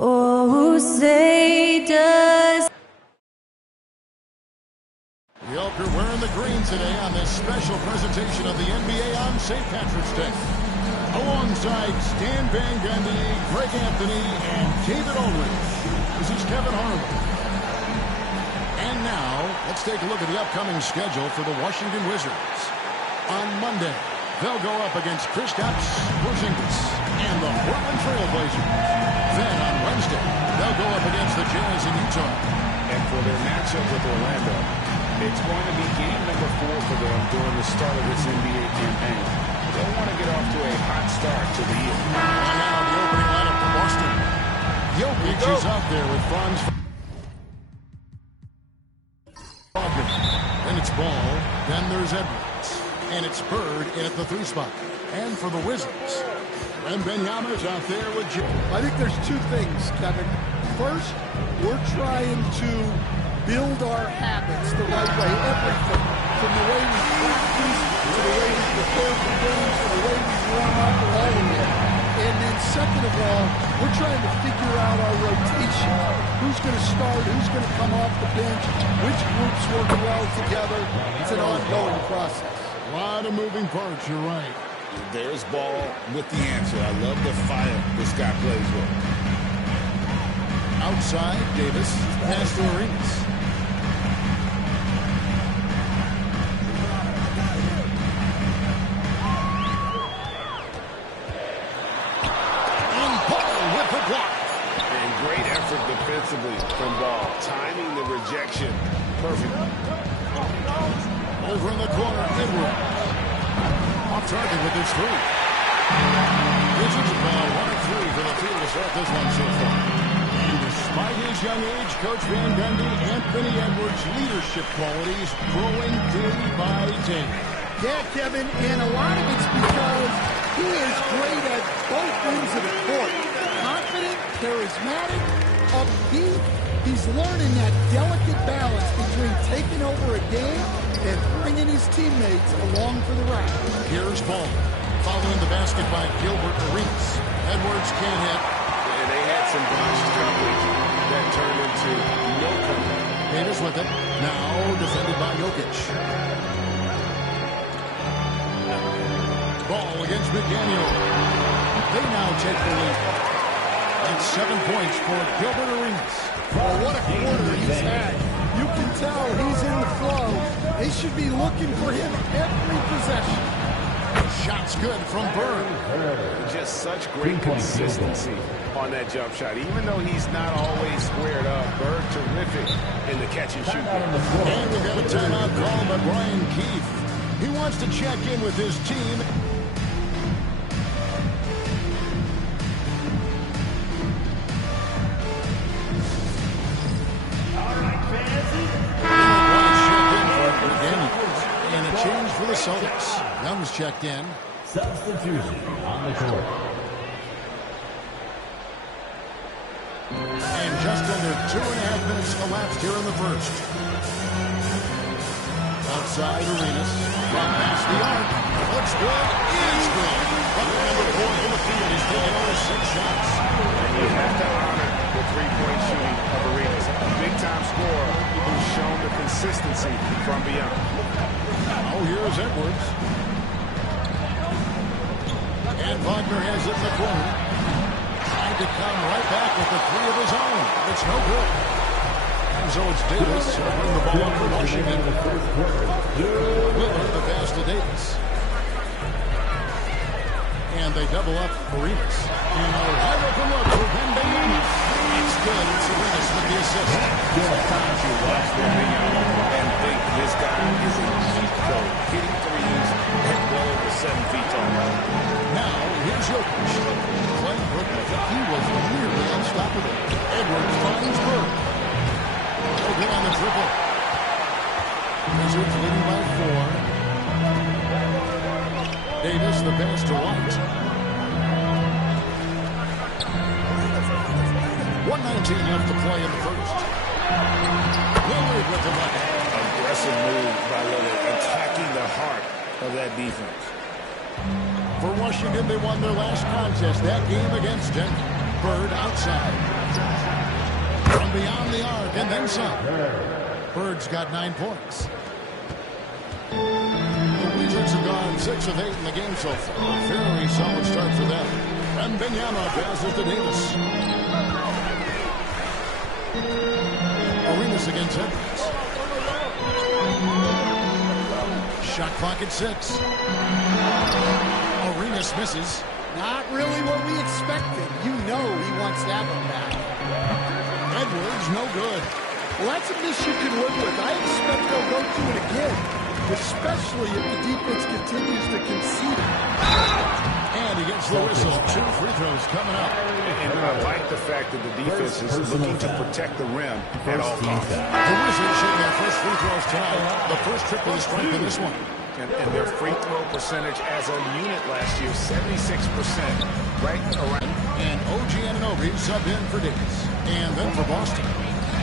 Oh, say does. The Elk are wearing the green today on this special presentation of the NBA on St. Patrick's Day. Alongside Stan Van Gundy, Greg Anthony, and David Ulrich, this is Kevin Harlan. And now, let's take a look at the upcoming schedule for the Washington Wizards. On Monday, they'll go up against Kristaps Porzingis and the Portland Trail Blazers. Then on Wednesday, they'll go up against the Jazz in Utah. And for their matchup with Orlando, it's going to be game number 4 for them during the start of this NBA campaign. They'll want to get off to a hot start to the year. And now the opening lineup for Boston. Jokic is out there with Franz Wagner. Then it's Ball. Then there's Edwards. And it's Bird in at the 3 spot. And for the Wizards, and Benyama's out there with Jim. I think there's 2 things, Kevin. First, we're trying to build our habits the right way. Everything. From the way we practice, to the way we prepare for games, to the way we warm up, all of it. And then second of all, we're trying to figure out our rotation. Who's going to start? Who's going to come off the bench? Which groups work well together? It's an ongoing process. A lot of moving parts, you're right. There's Ball with the answer. I love the fire this guy plays with. Outside, Davis. Pass to Arenas. Defensively from Ball, timing the rejection perfect. Over in the corner, Edwards. Off target with his 3. Wizards ball 1 of 3 for the field to start this one so far. And despite his young age, Coach Van Gundy, Anthony Edwards' leadership qualities growing day by day. Yeah, Kevin, and a lot of it's because he is great at both ends of the court. Confident, charismatic, upbeat. He's learning that delicate balance between taking over a game and bringing his teammates along for the ride. Here's Ball. Following the basket by Gilbert Arenas. Edwards can't hit. And they had some botched coverage that turned into no coverage. Davis with it. Now defended by Jokic. Ball against McDaniel. They now take the lead. And 7 points for Gilbert Arenas. Oh, what a quarter he's had. You can tell he's in the flow. They should be looking for him every possession. Shot's good from Bird. Just such great consistency on that jump shot. Even though he's not always squared up, Bird terrific in the catch and shoot. And we've got a timeout called by Brian Keefe. He wants to check in with his team. For the Celtics. Young's checked in. Substitution on the court. And just under 2.5 minutes elapsed here in the first. Outside Arenas. From past the arc. Looks good. It is good. But number 4 in the field. He's taken over 6 shots. And you have to honor the 3-point shooting of Arenas. A big-time scorer who's shown the consistency from beyond. Oh, here's Edwards. And Wagner has it in the corner. Trying to come right back with the 3 of his own. It's no good. And so it's Davis who'll bring the ball up for Washington. Lillard the pass to Davis. And they double up Arenas. And a wide open look for Benyama. It's good. It's Arenas with the assist. Sometimes you watch them and think this guy is a cheat code, hitting threes at well over 7 feet tall. Now, here's Jokic. Clay Brooklyn, he was nearly unstoppable. Edwards finds Bird. No good on the triple. Wizards leading by 4. Davis, the pass to White. 1:19 left to play in the first. Lillard with the bucket. Aggressive move by Lillard, attacking the heart of that defense. For Washington, they won their last contest, that game against Denver. Bird outside. From beyond the arc and then some. Bird's got 9 points. The Wizards have gone 6 of 8 in the game so far. Very solid start for them. And Benyama passes to Davis. Arenas against Edwards. Shot clock at 6. Arenas misses. Not really what we expected. You know he wants that one back. Edwards, no good. Well, that's a miss you can live with. I expect they'll go to it again, especially if the defense continues to concede. And he gets the whistle. 2 free throws coming up. And I like the fact that the defense is looking to protect the rim at all costs. The Wizards shooting their first free throws tonight. The first trip of the strength in this one. And their free throw percentage as a unit last year, 76%. Right around. And OG Anunoby sub in for Davis. And then for Boston,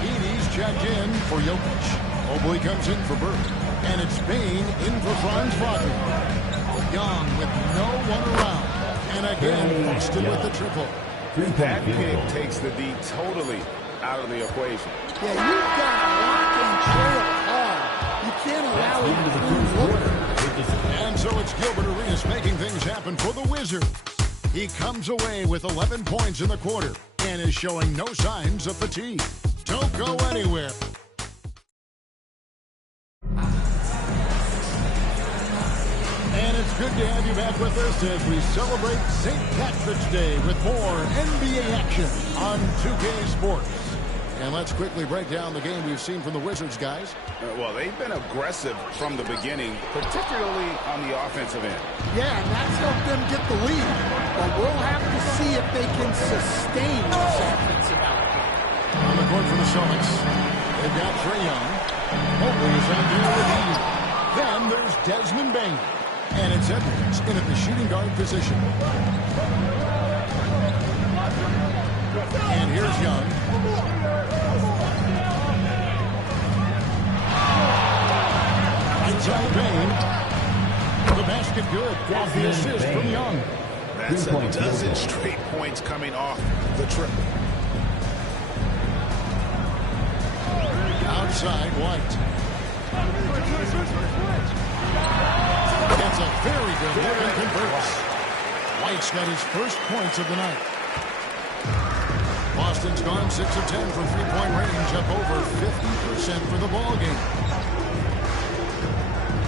Edey's checked in for Jokic. Mobley comes in for Bird. And it's Bane in for Franz Wagner. Young with no one around. And again, Boston with the triple. That pick takes the D totally out of the equation. Yeah, you've got to lock and trail hard. You can't allow him to lose look. And so it's Gilbert Arenas making things happen for the Wizards. He comes away with 11 points in the quarter and is showing no signs of fatigue. Don't go anywhere. And it's good to have you back with us as we celebrate St. Patrick's Day with more NBA action on 2K Sports. And let's quickly break down the game we've seen from the Wizards, guys. Well, they've been aggressive from the beginning, particularly on the offensive end. Yeah, and that's helped them get the lead. But we'll have to see if they can sustain this offensive output. On the court for the Celtics, they've got Trae Young. Mobley is out there with Edey. Then there's Desmond Bane. And it's Edwards in at the shooting guard position. And here's Young. Inside Bane. The basket good. Got the assist from Young. That's a dozen straight points coming off the triple. Outside White. That's a very good look and converts. White's got his first points of the night. Boston's gone 6 of 10 from three-point range, up over 50% for the ball game.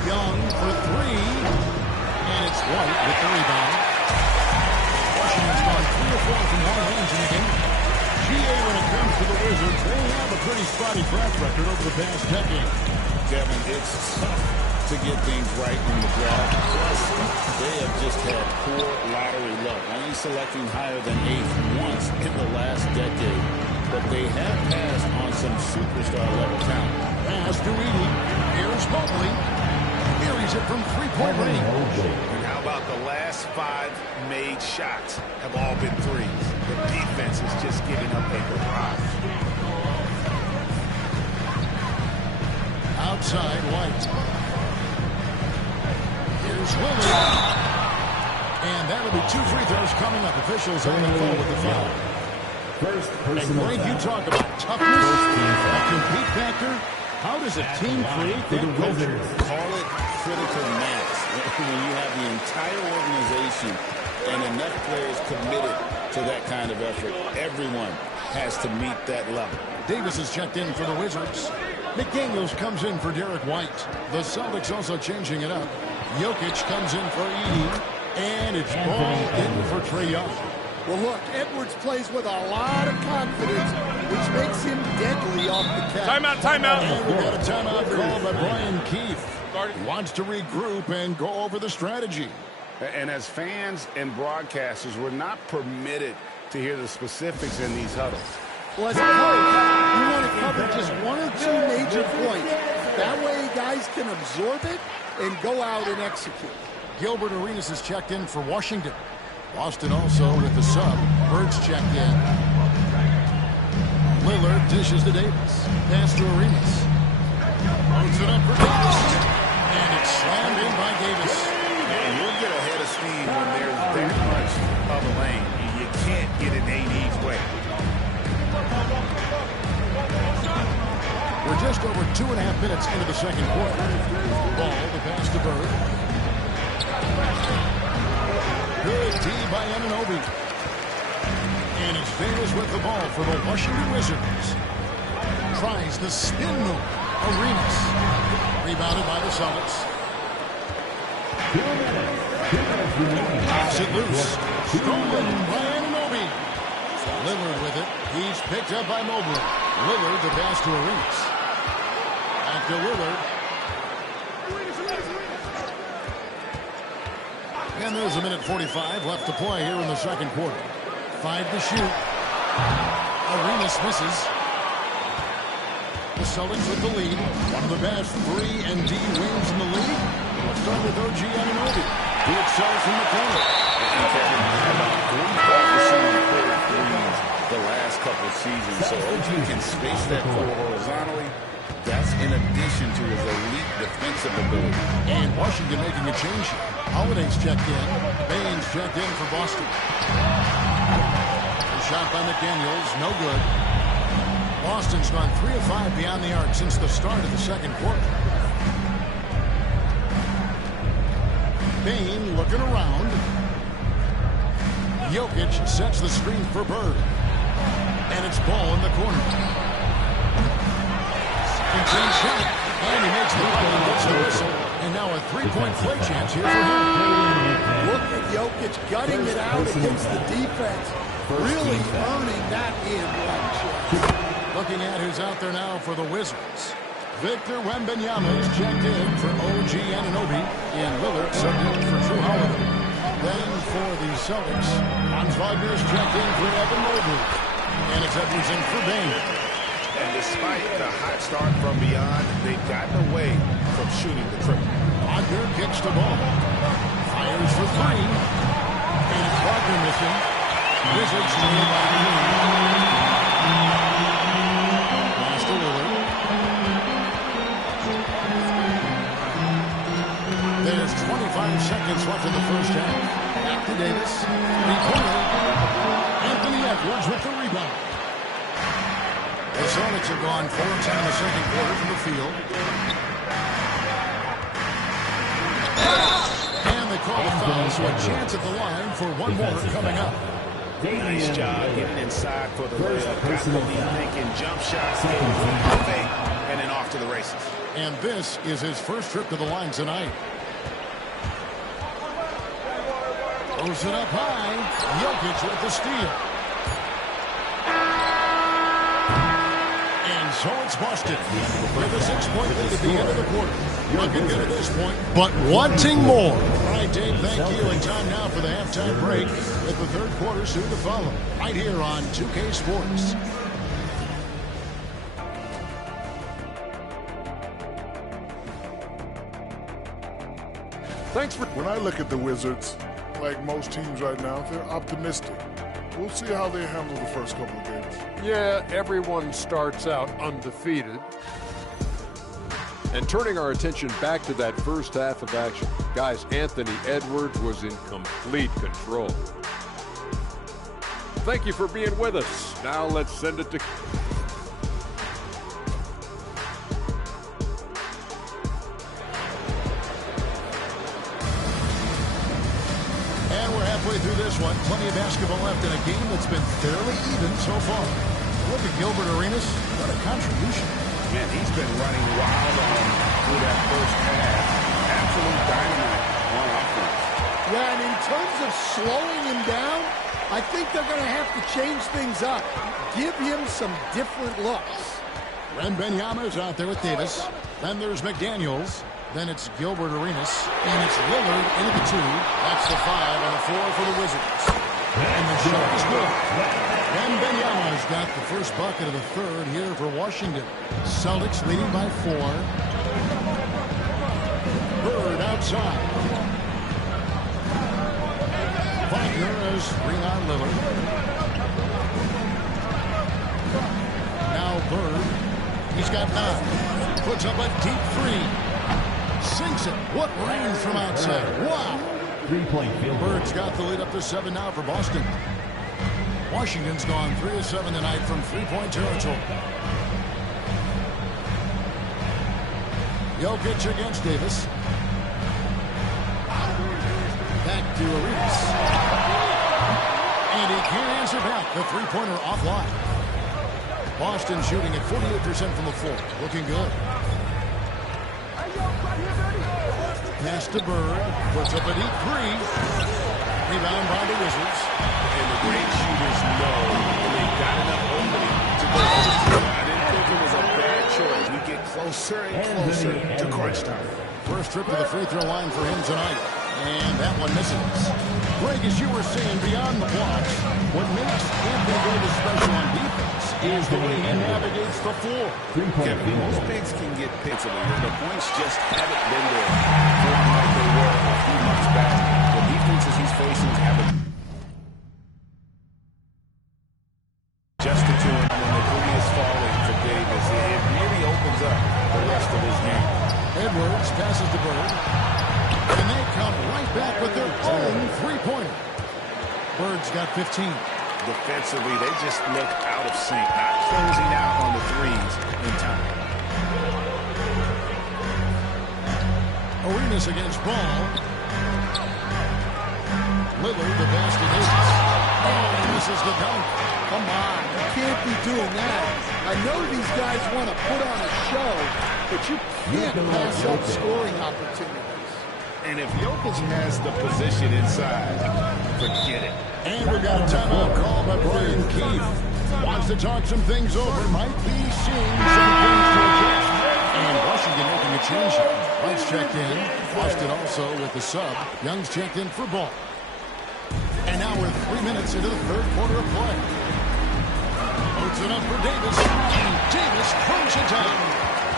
Young for 3, and it's White with the rebound. Washington's gone 3 of 4 from long range in the game. GA, when it comes to the Wizards, they have a pretty spotty track record over the past decade. Kevin, it's tough to get things right in the draft. They have just had poor lottery luck. Only selecting higher than 8th once in the last decade. But they have passed on some superstar level talent. Pass to Edey. Here's Mobley. Buries it from three-point range. And how about the last 5 made shots have all been threes? The defense is just giving up a barrage. Outside White. Here's Lillard. And that'll be 2 free throws coming up. Officials on the call with the foul. And Greg, you talk about toughness, a compete factor. How does a team create that culture? Call it critical mass. When you have the entire organization and enough players committed to that kind of effort, everyone has to meet that level. Davis is checked in for the Wizards. McDaniels comes in for Derek White. The Celtics also changing it up. Jokic comes in for Edey. And it's ball in for Trae Young. Well, look, Edwards plays with a lot of confidence, which makes him deadly off the catch. Timeout. And we got a timeout called by Brian Keefe. He wants to regroup and go over the strategy. And as fans and broadcasters, we're not permitted to hear the specifics in these huddles. Well, as a coach, you want to cover just 1 or 2 major points. That way guys can absorb it and go out and execute. Gilbert Arenas is checked in for Washington. Boston also with the sub. Bird's checked in. Lillard dishes to Davis. Pass to Arenas. Throws it up for Davis. And it's slammed in by Davis. And you'll get ahead of steam when there's that much of a lane. You can't get it AD's way. We're just over 2.5 minutes into the second quarter. Ball to pass to Bird. Good D by Anunoby. And it's Davis with the ball for the Washington Wizards. Tries the spin move. Arenas. Rebounded by the Celtics. Knocks it loose. Stolen by Anunoby. Lillard with it. He's picked up by Mobley. Lillard the pass to Arenas. Back to Lillard. And there's a minute 45 left to play here in the second quarter. 5 to shoot. Arenas misses. The Celtics with the lead. One of the best 3 and D wings in the league. Let's start with OG Anunoby. He excels from the corner. About 45% of threes the last couple of seasons. So OG can space that floor horizontally. That's in addition to his elite defensive ability. And Washington making a change here. Holiday's checked in. Baines checked in for Boston. A shot by McDaniels, no good. Boston's gone 3 of 5 beyond the arc since the start of the second quarter. Bane looking around. Jokic sets the screen for Bird. And it's Ball in the corner. Second shot. And he makes the play and gets the whistle. And now a 3-point play chance here for him. Look at Jokic gutting it out against the defense. Really earning that in one shot. Looking at who's out there now for the Wizards. Victor Wembanyama is checked in for OG Anunoby, and Lillard subbed in for Drew Holiday. Then for the Celtics, Hans Wagner is checked in for Evan Mobley, and it's Edwards in for Bane. And despite the hot start from beyond, they've gotten away from shooting the triple. Wagner kicks the ball, fires for 3, and it's Wagner missing. Wizards trail by 3. There's 25 seconds left in the first half. Back to Davis. Three-pointer. Anthony Edwards with the rebound. The Celtics have gone 4 of 10 in the second quarter from the field. And they call the foul, so a chance at the line for one more coming up. Nice job getting inside for the layup. Got the lead thinking jump shot, fake, and then off to the races. And this is his first trip to the line tonight. Throws it up high. Jokic with the steal. And so it's Boston with a 6-point lead at the end of the quarter. Looking good at this point, but wanting more. All right, Dave, thank you. And time now for the halftime break with the third quarter soon to follow. Right here on 2K Sports. When I look at the Wizards, like most teams right now, they're optimistic. We'll see how they handle the first couple of games. Yeah, everyone starts out undefeated. And turning our attention back to that first half of action, guys, Anthony Edwards was in complete control. Thank you for being with us. Now let's send it to... Through this one, plenty of basketball left in a game that's been fairly even so far. Look at Gilbert Arenas. What a contribution. Man, he's been running wild on through that first half. Absolute dynamite on offense. Yeah, and in terms of slowing him down, I think they're going to have to change things up. Give him some different looks. Wembanyama is out there with Davis. Then there's McDaniels. Then it's Gilbert Arenas. And it's Lillard into the 2. That's the 5 and the 4 for the Wizards. And the shot is good. Wembanyama's got the first bucket of the third here for Washington. Celtics leading by 4. Bird outside. Wagner is bring on Lillard. Now Bird. He's got 9. Puts up a deep 3. Sinks it. What range from outside. Wow. 3-point field. Bird's got the lead up to 7 now for Boston. Washington's gone 3 of 7 tonight from 3-point territory. Jokic against Davis. Back to Arenas. And he can't answer back. The three-pointer offline. Boston shooting at 48% from the floor. Looking good. Pass to Bird. Puts up a deep three. Rebound by the Wizards. And the great shooters know when they've got enough opening to go for the three. I didn't think it was a bad choice. We get closer and closer to crunch time. First trip to the free throw line for him tonight. And that one misses. Greg, as you were saying, beyond the blocks, what makes Anthony Davis special on defense is the way he navigates the floor. Kevin, most bigs can get pitchable. The points just haven't been there for him like they were a few months back. The defenses he's facing haven't adjusted to him when the three is falling for Davis. It really opens up the rest of his game. Edwards passes to Bird. And they come right back with their own three-pointer. Bird's got 15. Defensively, they just look out of sync, not closing out on the threes in time. Arenas against Ball. Lillard, the pass to Davis. Oh, and misses the dunk. Come on, you can't be doing that. I know these guys want to put on a show, but you can't pass up scoring opportunities. And if Jokic has the position inside, forget it. And we've got a timeout call by Brian Keefe. Wants to talk some things over. Might be seeing some things to adjust. And Washington making a change. White's checked in. Boston also with the sub. Young's checked in for Ball. And now we're 3 minutes into the third quarter of play. Puts it up for Davis. And Davis crunch it down.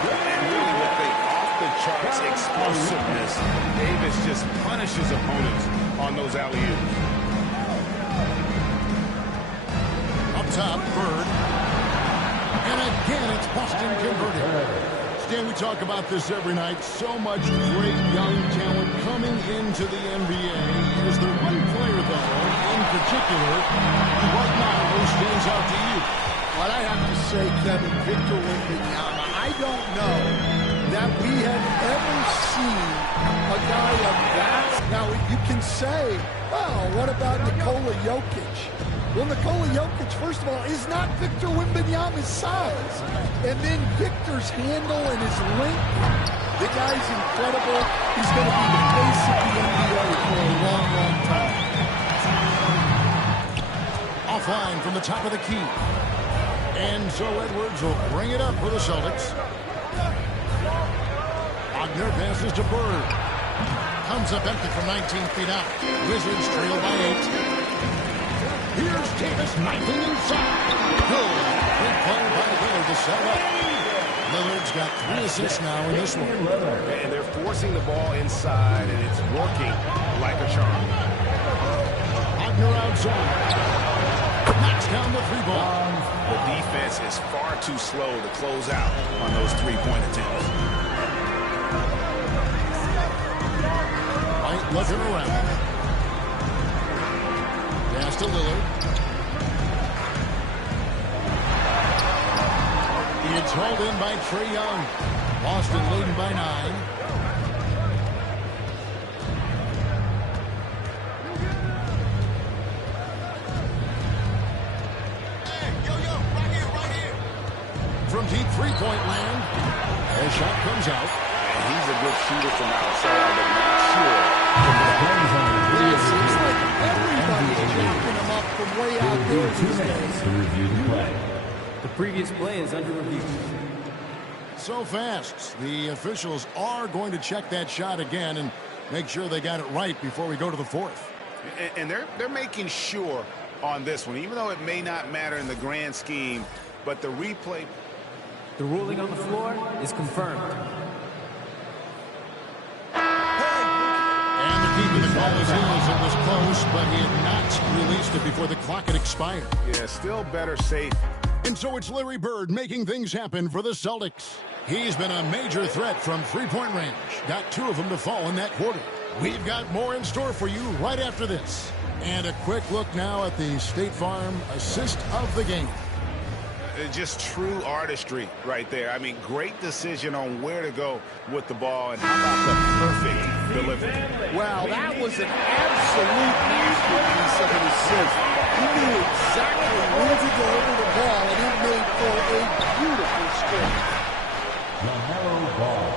And really with the off-the-charts explosiveness, Davis just punishes opponents on those alley-oops. Up top, Bird. And again, it's Boston converted. Stan, we talk about this every night. So much great young talent coming into the NBA. Is there one player, though, in particular, right now, who stands out to you? What I have to say, Kevin, Victor Wembanyama, I don't know that we have ever seen a guy of that. Now, you can say, well, what about Nikola Jokic? Well, Nikola Jokic, first of all, is not Victor Wembanyama's size. And then Victor's handle and his length, the guy's incredible. He's going to be the face of the NBA for a long, long time. Offline from the top of the key. And so Edwards will bring it up for the Celtics. Wagner passes to Bird. Comes up empty from 19 feet out. Wizards trail by 8. Here's Davis knifing inside. Good. Big play by Lillard to set up. Lillard's got 3 assists now in this one. And they're forcing the ball inside, and it's working like a charm. Wagner outside. Knocks down the 3-ball. The defense is far too slow to close out on those three-point attempts. White looking around. Pass to Lillard. It's hauled in by Trae Young. Boston leading by 9. From deep three-point land, a shot comes out. And he's a good shooter from outside, but not sure. Yeah, it seems like everybody's jacking him up from way out there these days. To review the play. The previous play is under review. So fast, the officials are going to check that shot again and make sure they got it right before we go to the fourth. And they're making sure on this one, even though it may not matter in the grand scheme, but the replay. The ruling on the floor is confirmed. And the keeper, the call is his. It was close, but he had not released it before the clock had expired. Yeah, still better safe. And so it's Larry Bird making things happen for the Celtics. He's been a major threat from three-point range. Got 2 of them to fall in that quarter. We've got more in store for you right after this. And a quick look now at the State Farm assist of the game. Just true artistry right there. I mean, great decision on where to go with the ball, and how about the perfect delivery? Wow, that was an absolute masterpiece of an assist. He knew exactly when to deliver the ball, and it made for a beautiful score.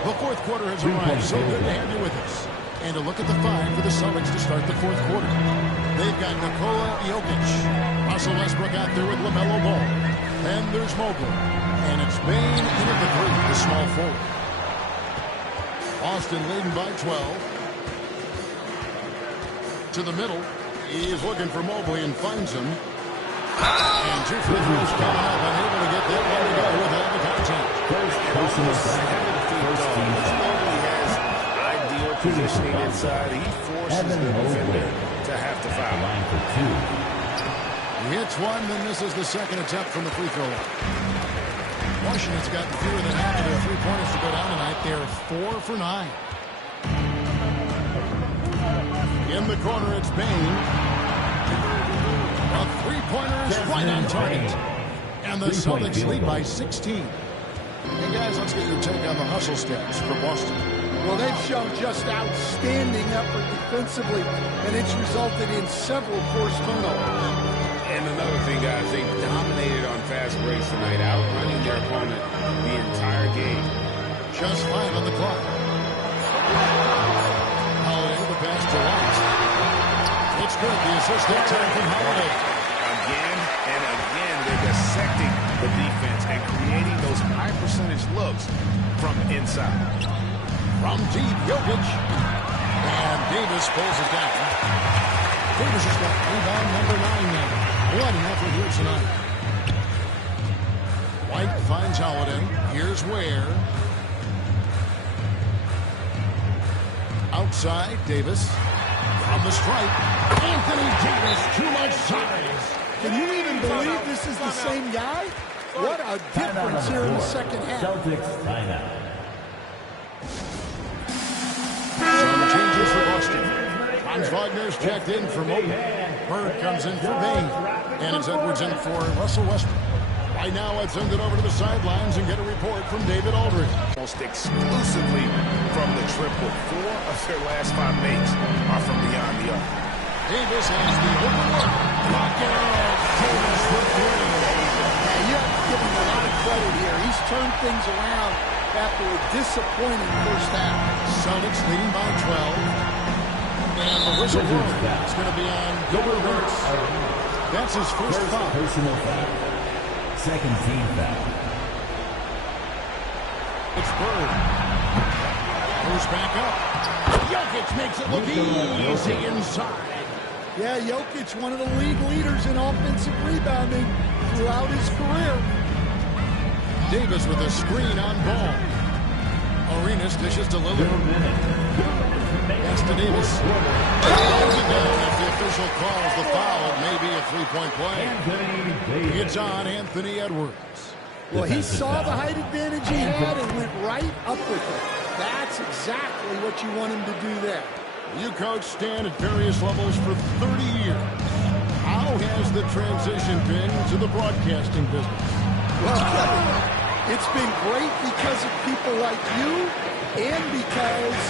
The fourth quarter has arrived. So good to have you with us. And a look at the five for the Celtics to start the fourth quarter. They've got Nikola Jokic, Russell Westbrook out there with LaMelo Ball. Then there's Mobley. And it's Bane in at the three, the small forward. Boston leading by 12. To the middle. He is looking for Mobley and finds him. And two free throws coming up. Unable to get that one to go without the contact. Positioning inside, he forces the defender to have to foul. He hits one, then misses the second attempt from the free throw line. Washington's gotten fewer than half of their three-pointers to go down tonight. They're 4 for 9. In the corner, it's Bane. A three-pointer is right on target. And the Celtics lead by 16. Hey, guys, let's get your take on the hustle stats for Boston. Well, they've shown just outstanding effort defensively, and it's resulted in several forced turnovers. And another thing, guys, they dominated on fast breaks tonight, outrunning their opponent the entire game. Just 5 on the clock. Holiday, the pass to White. It's good. The assist that time from Holiday. Again and again, they're dissecting the defense and creating those high-percentage looks from inside. From deep, Jokic. And Davis pulls it down. Davis has got rebound number 9 now. What an effort here tonight. White finds Holiday. Here's Ware. Outside, Davis. From the stripe. Anthony Davis, too much size. Can you even believe this is the same guy? What a difference here in the second half. Celtics timeout. Some changes for Boston. Franz Wagner's checked in for Mobley. Bird comes in for Bane. And it's Edwards in for Russell Westbrook. Right now, I'd send it over to the sidelines and get a report from David Aldridge. Almost exclusively from the triple. 4 of their last 5 makes are from beyond the arc. Davis has the open look. Rocket! Davis with three. Yeah, you have to give him a lot of credit here. He's turned things around after a disappointing first half. Celtics leading by 12. And the whistle blows. It's going to be on Gilbert Arenas. That's his first foul. Personal foul. Second team foul. It's Bird. Goes back up. Jokic makes it look easy inside. Yeah, Jokic, one of the league leaders in offensive rebounding throughout his career. Davis with a screen on ball. Arenas dishes to Lillard. Pass to Davis. If the official calls the foul, it may be a three-point play. It's on Anthony Edwards. Well, he saw the height advantage he had and went right up with it. That's exactly what you want him to do there. You coached Stan at various levels for 30 years. How has the transition been to the broadcasting business? Well, Kevin, it's been great because of people like you and because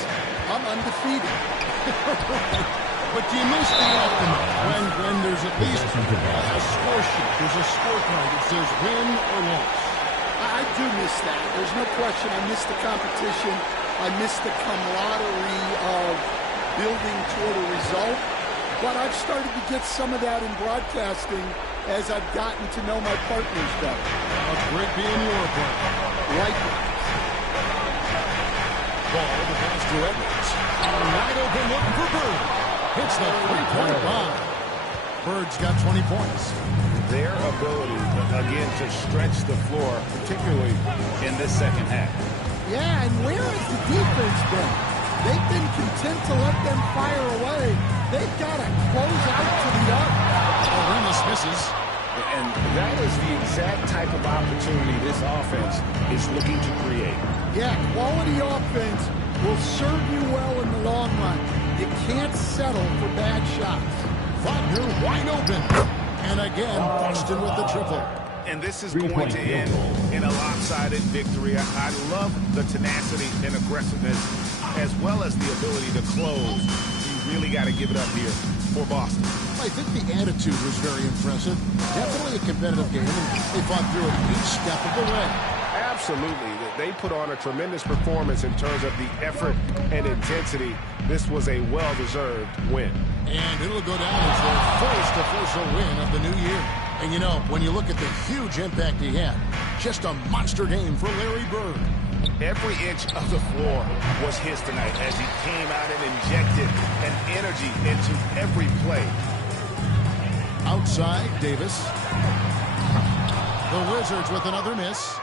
I'm undefeated. But do you miss the ultimate when there's at least a score sheet, there's a scorecard that says win or loss? I do miss that. There's no question I miss the competition. I miss the camaraderie of building toward a result. But I've started to get some of that in broadcasting as I've gotten to know my partners better. It's great being your partner. Likewise. Ball the pass to Edwards. Wide open looking for Bird. Hits the three-point bomb. Bird's got 20 points. Their ability, again, to stretch the floor, particularly in this second half. Yeah, and where has the defense been? They've been content to let them fire away. They've got to close out to the arc. Arenas misses. And that is the exact type of opportunity this offense is looking to create. Yeah, quality offense will serve you well in the long run. You can't settle for bad shots. Wagner wide open. And again, Boston with the triple. And this is going to end in a lopsided victory. I love the tenacity and aggressiveness as well as the ability to close. You really got to give it up here for Boston. I think the attitude was very impressive. Definitely a competitive game, and they fought through it each step of the way. Absolutely. They put on a tremendous performance in terms of the effort and intensity. This was a well-deserved win. And it'll go down as their first official win of the new year. And you know, when you look at the huge impact he had, just a monster game for Larry Bird. Every inch of the floor was his tonight as he came out and injected an energy into every play. Outside, Davis. The Wizards with another miss.